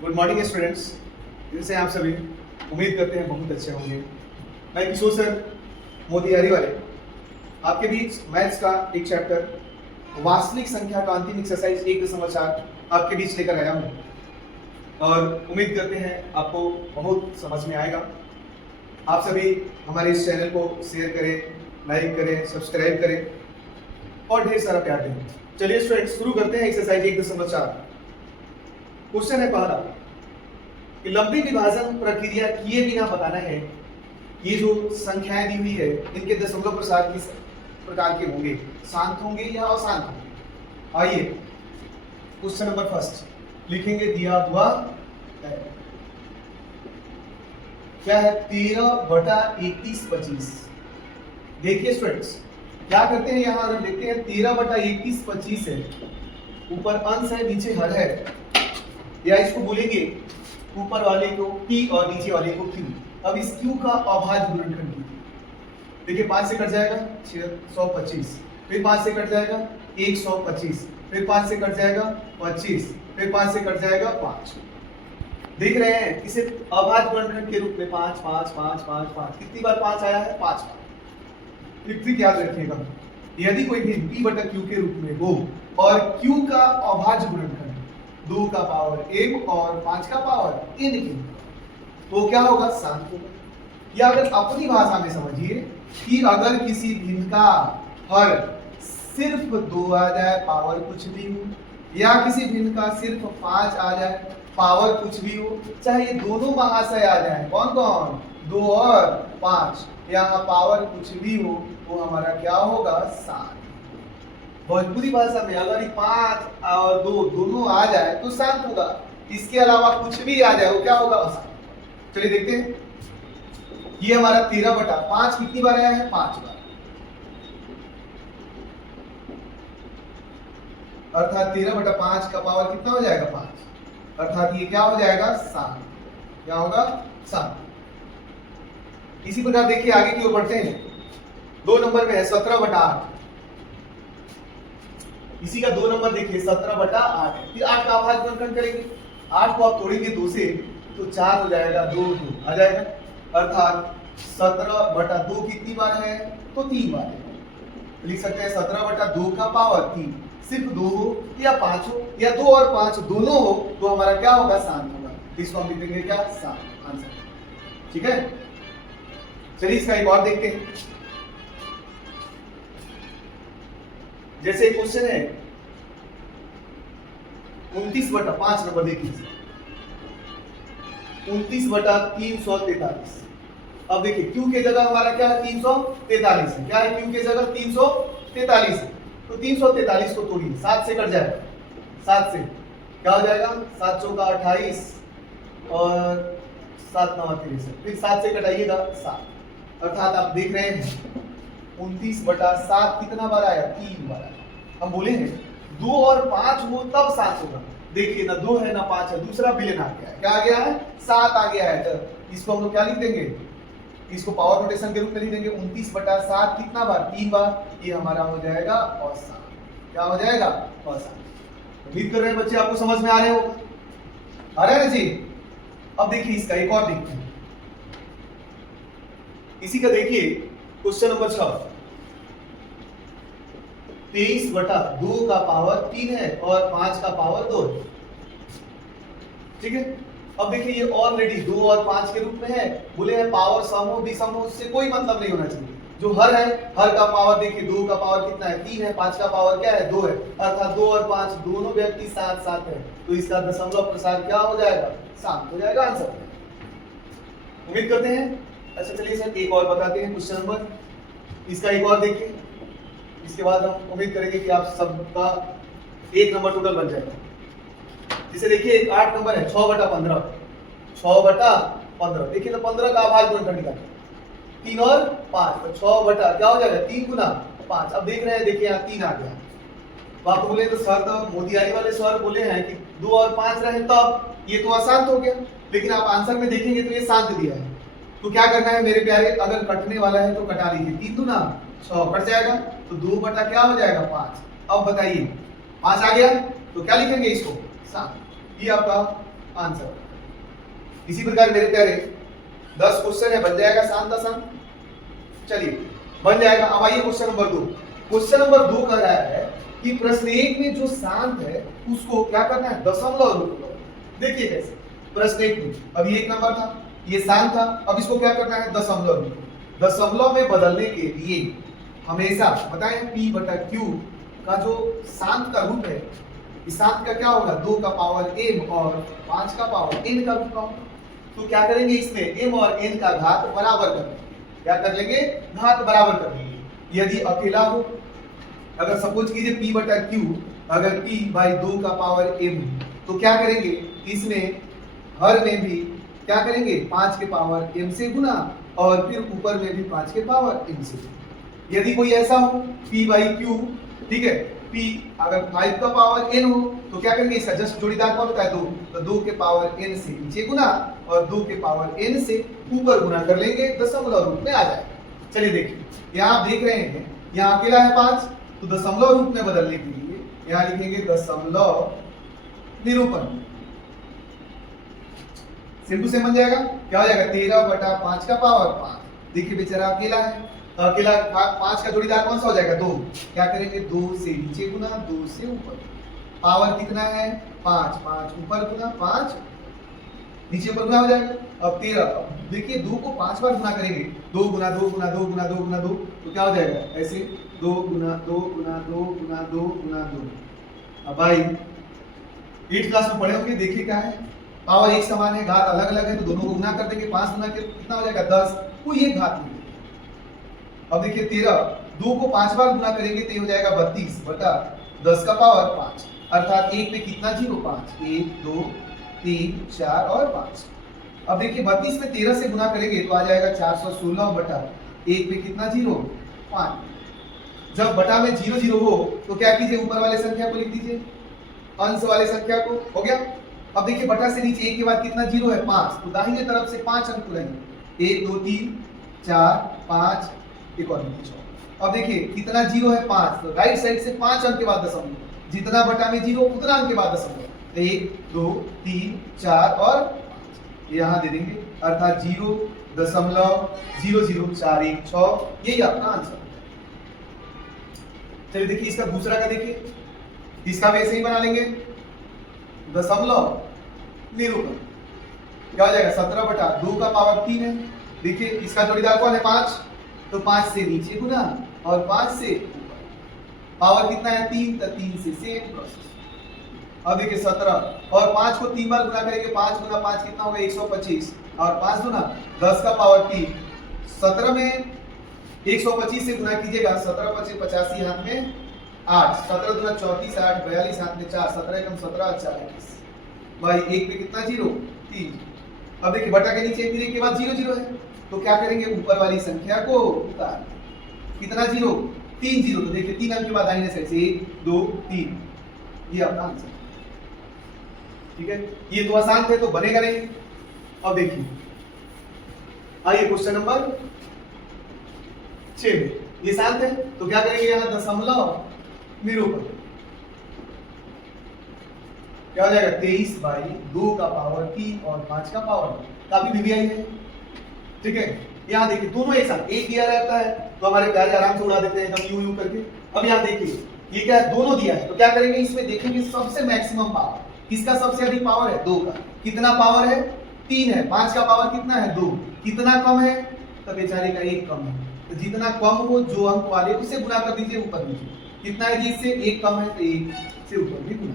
Good morning students. जैसे आप सभी उम्मीद करते हैं बहुत अच्छे होंगे। मैं किशोर सर मोतिहारी वाले आपके बीच मैथ्स का एक चैप्टर वास्तविक संख्या का अंतिम एक्सरसाइज 1.4 आपके बीच लेकर आया हूँ और उम्मीद करते हैं आपको बहुत समझ में आएगा। आप सभी हमारे इस चैनल को शेयर करें, लाइक करें, सब्सक्राइब करें और ढेर सारा प्यार दें। चलिए स्टूडेंट्स शुरू करते हैं एक्सरसाइज 1.4। क्वेश्चन है पहला कि लंबी विभाजन प्रक्रिया किए बिना बताना है ये जो संख्याएं दी हुई है इनके दशमलव प्रसार किस प्रकार के होंगे, शांत होंगे या अशांत होंगे। आइए क्वेश्चन नंबर फर्स्ट लिखेंगे। दिया हुआ है क्या है 13/21/25। देखिए स्टूडेंट्स क्या करते हैं, यहाँ अगर देखते हैं 13/21/25 है, ऊपर अंश है नीचे हर है, या इसको बोलेंगे ऊपर वाले को P और नीचे वाले को Q। अब इस Q का अभाज्य गुणनखंड कीजिए। देखिए 5 से कट जाएगा 625, फिर 5 से कट जाएगा 125, फिर 5 से कट जाएगा 25, फिर 5 से कट जाएगा 5। देख रहे हैं इसे अभाज्य गुणनखंड के रूप में 5 5 5 5 5 कितनी बार 5 आया है, 5 बार। एक ट्रिक याद रखिएगा, यदि कोई भी P/Q के रूप में हो और Q का अभाज्य गुणनखंड 2 का पावर m और 5 का पावर n की, तो क्या होगा, शांत होगा। या अगर अपनी भाषा में समझिए कि अगर किसी भिन्न का हर सिर्फ 2 आ जाए, पावर कुछ भी हो, या किसी भिन्न का सिर्फ 5 आ जाए, पावर कुछ भी हो, चाहे ये दोनों महाशय आ जाए, कौन कौन, 2 और 5, यहाँ पावर कुछ भी हो, वो हमारा क्या होगा, शांत। भोजपुरी भाषा में अगर 5 और 2 दोनों आ जाए तो शांत होगा, इसके अलावा कुछ भी आ जाए वो क्या होगा, अशांत। चलिए देखते हैं, ये हमारा 13/5 कितनी बार आया है, 5 बार, अर्थात 13/5 का पावर कितना हो जाएगा, 5, अर्थात ये क्या हो जाएगा, 7। क्या होगा, 7। इसी प्रकार देखिए आगे की ओर बढ़ते हैं। 2 नंबर में है 17/8। इसी का 2 नंबर देखिए 17/8 है। फिर 8 का अभाज्य गुणनखंड करेंगे, 8 को आप तोड़ेंगे 2 से तो 4 हो जाएगा, 2 2 आ जाएगा, अर्थात 17/2 कितनी बार है, तो 3 बार है। लिख सकते हैं 17/2 का पावर 3, सिर्फ 2 हो या 5 हो या 2 और 5 दोनों हो तो हमारा क्या होगा, शांत होगा। इसको हम लिख देंगे क्या, शांत, आंसर। ठीक है, चलिए इसका एक और देखते हैं। जैसे क्वेश्चन है 29/5 नंबर देखिए, 29/343। अब देखिए Q के जगह हमारा क्या है, 343 है। क्या है Q के जगह, 343 है। तो 343 को तोड़िए, 7 से कट जाएगा, 7 से क्या हो जाएगा, 7 चौका 28 और 7 9 63, फिर 7 से कटाइएगा 7, अर्थात आप देख रहे हैं 29/7 कितना बार आया, 3 बार आया। हम बोले हैं 2 और 5 हो तब 7 होगा। देखिए ना 2 है ना 5 है, दूसरा विलेन आ गया है, क्या आ गया है, 7 आ गया है। तो इसको हम लोग क्या लिख देंगे, इसको पावर नोटेशन के रूप में लिख देंगे 29/7 कितना बार, 3 बार। ये हमारा हो जाएगा अशांत। क्या हो जाएगा, अशांत। उम्मीद कर रहे हैं बच्चे आपको समझ में आ रहे हो, आ रहा है ना जी। अब देखिए इसका एक और देखते हैं, इसी का देखिए क्वेश्चन नंबर 6। 23/2 का पावर 3 है और 5 का पावर 2 है। ठीक है, अब देखिए ये ऑलरेडी 2 और 5 के रूप में है, बोले हैं पावर सम हो विषम हो उससे कोई मतलब नहीं होना चाहिए। जो हर है, हर का पावर देखिए 2 का पावर कितना है, 3 है, 5 का पावर क्या है, 2 है, अर्थात 2 और 5 दोनों व्यक्ति साथ साथ है, तो इसका दशमलव प्रसार क्या हो जाएगा, शांत हो जाएगा, आंसर। उम्मीद करते हैं। अच्छा चलिए सर एक और बताते हैं क्वेश्चन नंबर, इसका एक और देखिए, इसके बाद हम उम्मीद करेंगे कि आप सबका 1 नंबर टोटल बन जाएगा। जैसे देखिए 8 नंबर है 6/15, 6/15 देखिए तो 15 का अभाज्य गुणनखंड निकालिए, 3 और 5 तो 6 क्या हो जाएगा, 3 गुना 5। अब देख रहे हैं देखिए यहाँ 3 आ गया, तो आप बोले तो सर तो मोतिहारी वाले सर बोले हैं कि 2 और 5 रहे तब ये तो अशांत हो गया, लेकिन आप आंसर में देखेंगे तो ये शांत दिया है। तो क्या करना है मेरे प्यारे, अगर कटने वाला है तो कटा लीजिए, 3 दूना 6 कट जाएगा, तो 2 बटा क्या हो जाएगा, 5। अब बताइए 5 आ गया तो क्या लिखेंगे इसको, 7। ये आपका आंसर। इसी प्रकार मेरे प्यारे 10 क्वेश्चन है, बन जाएगा शांत अशांत? चलिए बन जाएगा। अब आइए क्वेश्चन नंबर 2। क्वेश्चन नंबर 2 कह रहा है कि प्रश्न 1 में जो शांत है उसको क्या करना है, दशमलव रूप में। देखिए कैसे, प्रश्न 1 में अभी 1 नंबर था, ये शांत था, अब इसको क्या करना है, दशमलव रूप। दशमलव में बदलने के लिए हमेशा बताएं p/q का जो शांत का रूप है, इस शांत का क्या होगा, 2 का पावर m और 5 का पावर n का रूप होगा। तो क्या करेंगे, इसमें m और n का घात बराबर कर लेंगे। क्या कर लेंगे, घात बराबर कर लेंगे। यदि अकेला हो, अगर सपोज कीजिए p/q अगर p/2 का पावर m, तो क्या करेंगे, इसमें हर में भी क्या करेंगे, 5 के पावर m से गुना और फिर ऊपर में भी 5 के पावर m से। यदि कोई ऐसा हो p/q, ठीक है, p अगर 5 का पावर n हो तो क्या करेंगे, इसका जस्ट जोड़ीदार कौन होता है, 2, तो 2 के पावर n से नीचे गुना और 2 के पावर n से ऊपर गुना कर लेंगे, दशमलव रूप में आ जाएगा। चलिए देखिए, यहाँ आप देख रहे हैं यहाँ अकेला है 5, तो दशमलव रूप में बदलने के लिए यहाँ लिखेंगे दशमलव निरूपण। सिंपल से बन जाएगा, क्या हो जाएगा, 13/5 का पावर 5। देखिए बेचारा अकेला है, अकेला 5 का जोड़ीदार कौन सा हो जाएगा, 2। क्या करेंगे, 2 से नीचे गुना 2 से ऊपर। पावर कितना है, 5, 5 ऊपर गुना 5 नीचे ऊपर गुना हो जाएगा। अब 13, देखिए 2 को 5 बार गुना करेंगे, 2 गुना 2 गुना 2 गुना 2 गुना 2, तो क्या हो जाएगा, ऐसे 2 गुना 2 गुना 2 गुना 2 गुना 2। अब भाई 8th क्लास में पढ़े होंगे, देखिए क्या है, पावर एक समान है, घात अलग अलग है, तो दोनों को गुना कर देंगे। 5 गुना के कितना हो जाएगा, 10, कोई एक घात नहीं। अब देखिए 13, 2 को 5 बार गुना करेंगे तो ये हो जाएगा 32/10 का पावर 5, अर्थात 1 पे कितना जीरो, 5, 1 2 3 4 और 5। अब देखिए 32 में 13 से गुना करेंगे तो आ जाएगा 416/1 पे कितना जीरो, 5। जब बटा में 0 0 हो तो क्या कीजिए, ऊपर वाले संख्या को लिख दीजिए, अंश वाले संख्या को, हो गया। अब देखिए बटा से नीचे 1 के बाद कितना जीरो है, 5, तो दाहिने तरफ से 5 अंक खुलेंगे, 1 2 3 4 5 एक और 6। अब देखिए कितना जीरो है, 5, तो राइट साइड से 5 अंक के बाद दशमलव, जितना बटा में जीरो उतना अंक के बाद दशमलव, 1 2 3 4 और 5 यहाँ दे देंगे, अर्थात 0.00416, यही आपका आंसर। चलिए देखिए इसका दूसरा का देखिए, इसका भी ऐसे ही बना लेंगे, दशमलव निरूपण। क्या हो जाएगा, 17/2 का पावर 3 है। देखिए इसका जोड़ीदार कौन है, 5, तो 5 से नीचे गुना और 5 से ऊपर। पावर कितना है, 3, तो 3 से सेम प्रोसेस। अब देखिए 17 और 5 को 3 बार गुना करेंगे, 5 गुना 5 कितना होगा, 125 और 5 गुना 10 का पावर 3। 17 में 125 से गुना कीजिएगा, 17 25 85 हाथ में 8, 17 दूना 34 8 42 हाथ में 4, 17 एकम 17 4 21 भाई 1 पे कितना जीरो, 3। अब देखिए बटा के नीचे 1 के बाद 0 0 है, तो क्या करेंगे, ऊपर वाली संख्या को उतार, कितना जीरो, 3 जीरो, तो देखिए 3 अंक के बाद दाहिने साइड से 1 2 3, ये आपका आंसर। ठीक है, ये तो आसान थे तो बनेगा नहीं। अब देखिए आइए क्वेश्चन नंबर 6 में, ये शांत है तो क्या करेंगे, यहाँ दशमलव निरूपण। क्या हो जाएगा, 23/2 का पावर 3 और 5 का पावर, काफी वीवीआई है। ठीक है, यहाँ देखिए दोनों एक साथ, एक दिया रहता है तो हमारे प्यारे आराम से उड़ा देते हैं एकदम यू करके। अब यहाँ देखिए ये क्या है, दोनों दिया है, तो क्या करेंगे, इसमें देखेंगे सबसे मैक्सिमम पावर, किसका सबसे अधिक पावर है, 2 का। कितना पावर है, 3 है। 5 का पावर कितना है, 2। कितना कम है, तो बेचारे का 1 कम है, तो जितना कम हो जो अंक वाले उसे गुना कर दीजिए ऊपर नीचे। कितना है जी, इससे 1 कम है तो 1 से ऊपर भी गुना।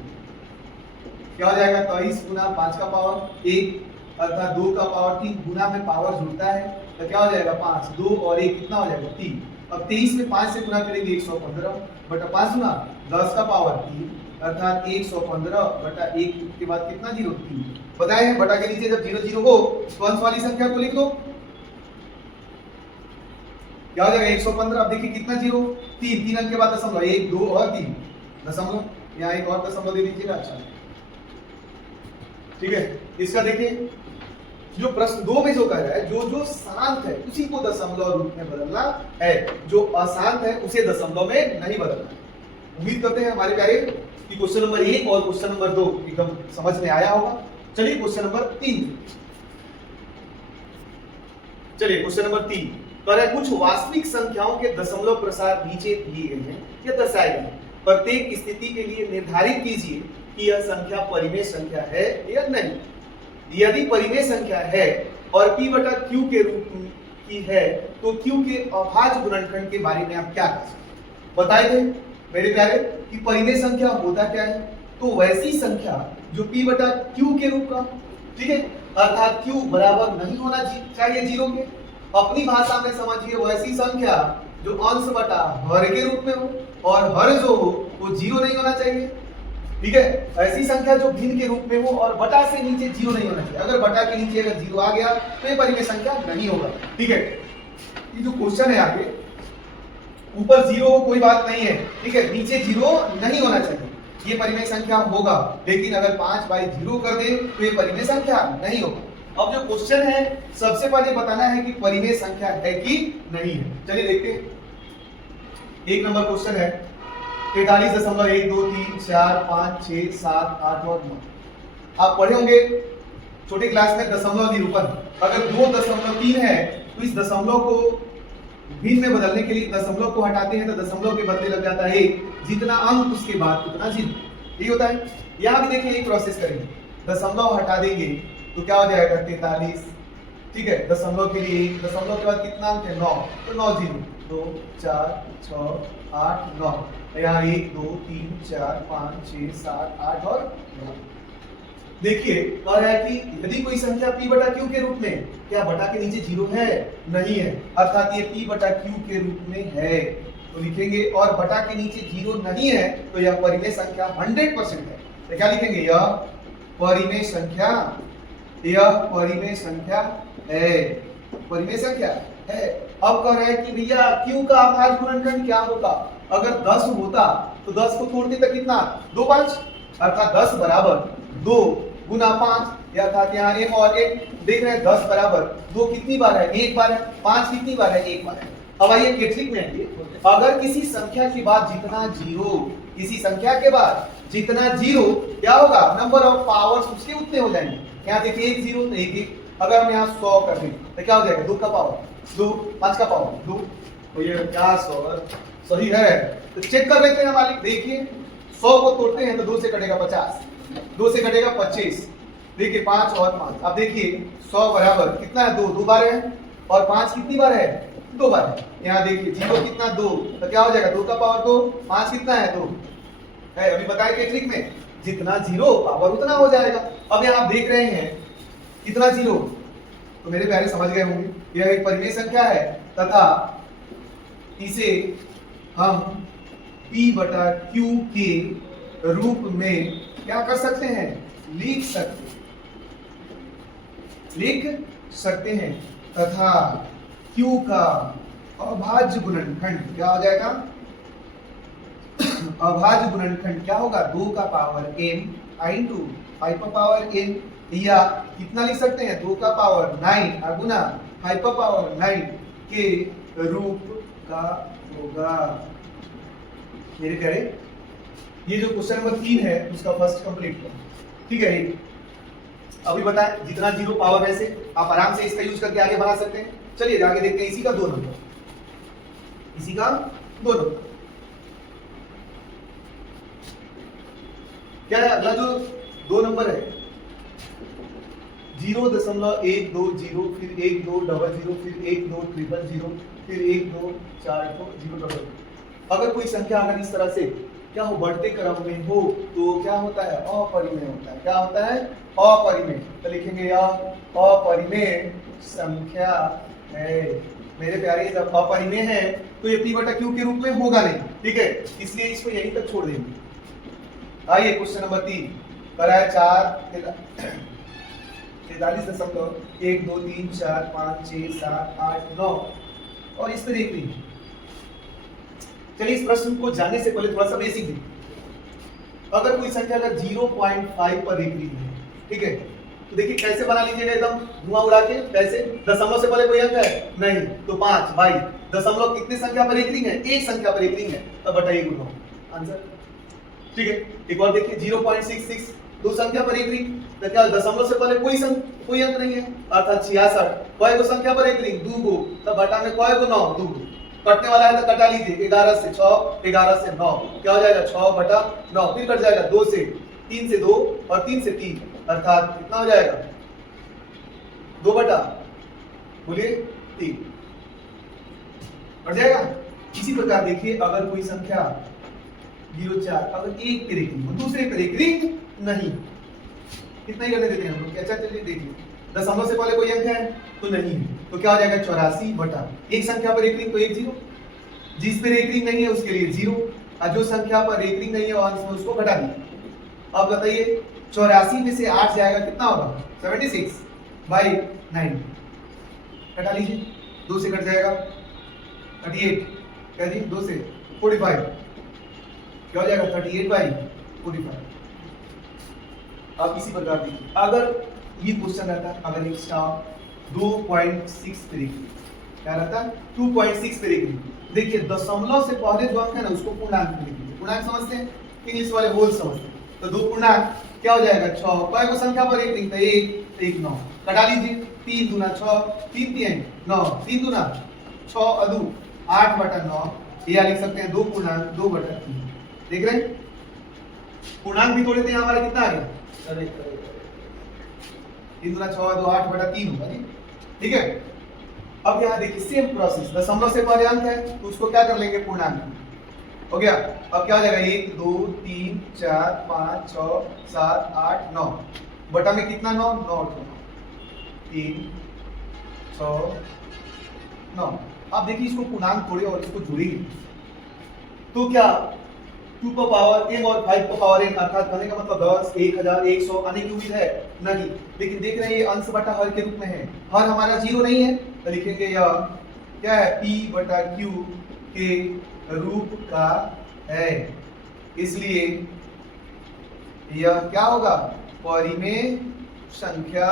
क्या हो जाएगा, 23 गुना 5 का पावर 1, अर्थात 2 का पावर 3, गुना में पावर जुड़ता है तो क्या हो जाएगा, 5 2 और 1 कितना हो जाएगा, 3। अब 23 में 5 से गुना करेंगे 115 बटा 5 गुना 10 का पावर 3, अर्थात 115/1 के बाद कितना जीरो, 3। बताए हैं बटा के नीचे जब 0 0 हो तो अंश वाली संख्या को लिख दो, क्या हो जाएगा 115। अब देखिए कितना जीरो, 3, 3 अंक के बाद दशमलव, 1 2 और 3 दशमलव, यहाँ एक और दशमलव दे दीजिएगा। अच्छा ठीक है, इसका देखिए जो प्रश्न 2 में जो कह रहा है, जो शांत है उसी को दशमलव रूप में बदलना है, जो अशांत है उसे दशमलव में नहीं बदलना है। उम्मीद करते हैं हमारे प्यारे कि क्वेश्चन नंबर 1 और क्वेश्चन नंबर 2 एकदम समझ में आया होगा। चलिए क्वेश्चन नंबर 3, चलिए क्वेश्चन नंबर 3 कह रहा है कुछ वास्तविक संख्याओं के दशमलव प्रसार नीचे दिए गए हैं या दर्शाए गए हैं। प्रत्येक स्थिति के लिए निर्धारित कीजिए कि यह संख्या परिमेय संख्या है या नहीं। यदि परिमेय संख्या है और p बटा q के रूप की है तो q के अभाज्य गुणनखंड के बारे में आप क्या कह सकते बताए थे मेरे प्यारे कि परिमेय संख्या होता क्या है। तो वैसी संख्या जो p बटा q के रूप का, ठीक है, अर्थात q बराबर नहीं होना चाहिए जीरो के। अपनी भाषा में समझिए वैसी संख्या जो अंश बटा हर के रूप में हो और हर जो हो वो जीरो नहीं होना चाहिए, ठीक है। ऐसी संख्या जो भिन्न के रूप में हो और बटा से नीचे जीरो नहीं होना चाहिए। अगर बटा के नीचे अगर जीरो आ गया तो ये परिमेय संख्या नहीं होगा, ठीक है। ये जो क्वेश्चन है आगे, ऊपर जीरो हो कोई बात नहीं है, ठीक है, नीचे जीरो नहीं होना चाहिए, ये परिमेय संख्या होगा। लेकिन अगर 5/0 कर दे तो ये परिमेय संख्या नहीं होगा। अब जो क्वेश्चन है सबसे पहले बताना है कि परिमेय संख्या है कि नहीं है। चलिए देखते हैं, एक नंबर क्वेश्चन है 43.1234567 और 9। आप पढ़े होंगे छोटे क्लास में दशमलव निरूपण। अगर 2.3 है तो इस दशमलव को भिन्न में बदलने के लिए दशमलव को हटाते हैं तो दशमलव के बदले लग जाता है जितना अंक उसके बाद उतना चिन्ह, ये होता है। यहाँ भी देखिए एक प्रोसेस करेंगे, दशमलव हटा देंगे तो क्या हो जाएगा 43, ठीक है। दशमलव के लिए दशमलव के बाद कितना अंक है 9, तो 9 जीरो 2 4 6 8 9, यहाँ 1 2 3 4 5 6 7 8 और 9। देखिए कह रहा है कि यदि कोई संख्या p बटा q के रूप में, क्या बटा के नीचे जीरो है नहीं है, अर्थात ये p बटा q के रूप में है तो लिखेंगे, और बटा के नीचे जीरो नहीं है तो यह परिमेय संख्या 100% है। तो क्या लिखेंगे, यह परिमेय संख्या, यह परिमेय संख्या है, परिमेय संख्या है। अब कह रहा है कि भैया q का अभाज्य गुणनखंड क्या होता। अगर 10 होता तो 10 को तोड़ते तो कितना 2 5, अर्थात 10 बराबर 2 गुना 5, अर्थात यहाँ m और 1 देख रहे हैं 10 बराबर 2 कितनी बार है, एक बार है, 5 कितनी बार है, एक बार है। अब आइए केट्रिक में आइए, अगर किसी संख्या के बाद जितना जीरो, किसी संख्या के बाद जितना जीरो क्या होगा, नंबर ऑफ पावर्स उसके उतने हो जाएंगे। यहाँ देखिए 1 0 तो 1 1, अगर हम यहाँ 100 कर दें तो क्या हो जाएगा 2 का पावर 2, 5 का पावर 2, तो ये क्या 100 सही है। तो चेक कर लेते हैं मालिक, देखिए 100 को तोड़ते हैं तो 2 से कटेगा 50, 2 से कटेगा 25, देखिए 5 और 5। अब देखिए 100 बराबर कितना है 2, 2 बार है, और 5 कितनी बार है 2 बार है। यहाँ देखिए 0 कितना 2, तो क्या हो जाएगा 2 का पावर 2, 5 कितना है 2 है। अभी बताए केट्रिक में जितना जीरो पावर उतना हो जाएगा। अब यहाँ आप देख रहे हैं कितना जीरो, तो मेरे प्यारे समझ गए होंगे यह एक परिमेय संख्या है तथा इसे हम p बटा q के रूप में क्या कर सकते हैं, लिख सकते हैं तथा q का अभाज्य गुणनखंड क्या हो जाएगा, अभाज्य गुणनखंड क्या होगा 2 का पावर m इंटू 5 का पावर n, या कितना लिख सकते हैं 2 का पावर 9 गुना 5 का पावर 9 के रूप का होगा। मेरे प्यारे ये जो क्वेश्चन नंबर 3 है उसका फर्स्ट कंप्लीट है, ठीक है। अभी बताएं जितना जीरो पावर वैसे आप आराम से इसका यूज करके आगे बढ़ा सकते हैं। चलिए आगे देखते हैं इसी का 2 नंबर, इसी का 2 नंबर क्या है। अगला जो 2 नंबर है 0.120, फिर 1200, फिर 12300, फिर 12420। अगर कोई संख्या अगर इस तरह से क्या हो बढ़ते क्रम में हो तो क्या होता है, अपरिमेय होता है। क्या होता है, अपरिमेय। तो लिखेंगे यह अपरिमेय संख्या है। मेरे प्यारे जब अपरिमेय है तो ये p बटा q के रूप में होगा नहीं, ठीक है, इसलिए इसको यहीं तक छोड़ देंगे। आइए क्वेश्चन नंबर 3 कराए 43.1 2 3 4 5 6 7 8 9 और इस तरह की। चलिए इस प्रश्न को जानने से पहले थोड़ा सा बेसिक देखिए। अगर कोई संख्या अगर 0.5 पर एक है, ठीक है, तो देखिए कैसे बना लीजिएगा एकदम धुआं उड़ा के। कैसे, दशमलव से पहले कोई अंक है नहीं तो 5 बाई दशमलव कितने संख्या पर एक रिंग है, एक संख्या पर एक रिंग है, तब बटाइए गुना आंसर, ठीक है। एक बार देखिए 0.66 दो संख्या पर एक रिंग, तो क्या दशमलव से पहले कोई अंक नहीं है, अर्थात 66। कय को संख्या पर एक रिंग, दो गो, तो बटा में कय को 9, दो गो। कटने वाला है तो कटा लीजिए, 11 से 6, 11 से 9, क्या हो जाएगा 6/9। फिर कट जाएगा 2 से, 3 से 2 और 3 से 3, अर्थात कितना हो जाएगा 2 बटा बोलिए 3 कट जाएगा। इसी प्रकार देखिए अगर कोई संख्या 04 अगर एक पे एक रिंग हो, दूसरे पे एक रिंग नहीं, कितना ही करने देते हैं हम लोग। अच्छा चलिए देखिए, दशमलव से पहले कोई अंक है तो नहीं है, तो क्या हो जाएगा 84 बटा एक संख्या पर एक रिंग तो एक जीरो, जिस पर एक रिंग नहीं है उसके लिए जीरो, और जो संख्या पर एक रिंग नहीं है अंश में उसको घटा दीजिए। अब बताइए 84 में से 8 जाएगा कितना होगा 76/9, घटा लीजिए, 2 से कट जाएगा 38, कह दी 2 से 45, क्या हो जाएगा 38/45। अब इसी प्रकार देखिए अगर ये क्वेश्चन रहता अगर एक स्टार 2.6 पे देखिए, क्या रहता 2.6 पे देखिए, देखिए दशमलव से पहले जो अंक है ना उसको पूर्णांक में लिखिए। पूर्णांक समझते हैं, इंग्लिश वाले होल समझते हैं, तो 2 पूर्णांक क्या हो जाएगा 6, कय को संख्या पर एक रिंग, 1 9, कटा लीजिए, 3 दूना 6, 3 3 9, 3 दूना 6 अदू 8/9, या लिख सकते हैं 2 पूर्णांक 2/3। देख रहे हैं पूर्णांक भी तोड़े थे हमारे, कितना आ गया 3 दूना 6 2 8/3 होगा जी, ठीक है। अब यहाँ देखिए सेम प्रोसेस, दशमलव से पहले अंक है तो उसको क्या कर लेंगे पूर्णांक हो गया। अब क्या हो जाएगा 1 2 3 4 5 6 7 8 9 बटा में कितना 9 9 3 6 9। अब देखिए इसको पूर्णांक तोड़िए और इसको जोड़िए, तो क्या 2 का पावर m और 5 का पावर n, अर्थात कहने का मतलब 10 1000 100 आने की उम्मीद है नहीं, लेकिन देख रहे हैं ये अंश बटा हर के रूप में है, हर हमारा जीरो नहीं है, तो लिखेंगे यह क्या है p/q के रूप का है, इसलिए यह क्या होगा परिमेय संख्या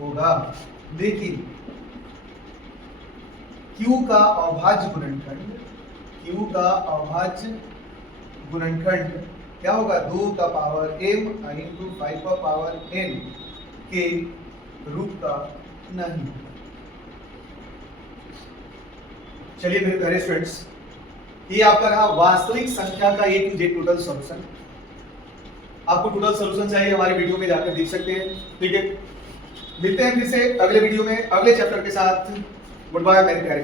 होगा। देखिए q का अभाज्य गुणनखंड क्या होगा 2 का पावर m into 5 का पावर n के रूप का नहीं। चलिए मेरे प्यारे स्टूडेंट्स, ये आपका रहा वास्तविक संख्या का A to Z total solution. आपको टोटल सॉल्यूशन चाहिए हमारे वीडियो में जाकर देख सकते हैं, ठीक है। मिलते हैं फिर से अगले वीडियो में अगले चैप्टर के साथ। गुड बाय मेरे प्यारे।